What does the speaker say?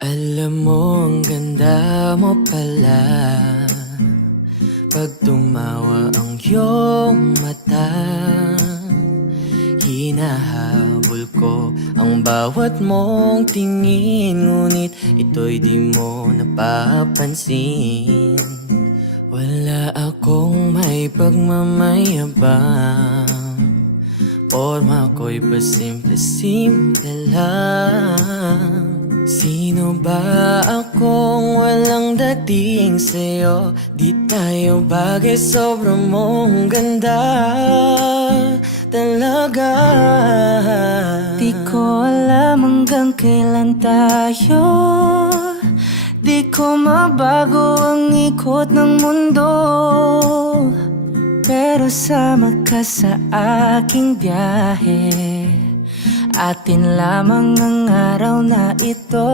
Alam mo, ang ganda mo pala. Pag tumawa ang iyong mata ko ang bawat mong tingin Ngunit ito'y di mo napapansin. Wala akong may pagmamayabang Forma ko'y pasimple-simple lang. Sino ba akong walang dating sa'yo? Di tayo bagay, sobrang mong ganda Talaga. Di ko alam hanggang kailan tayo. Di ko mabago ang ikot ng mundo. Pero sama ka sa aking biyahe. Atin lamang ang araw na ito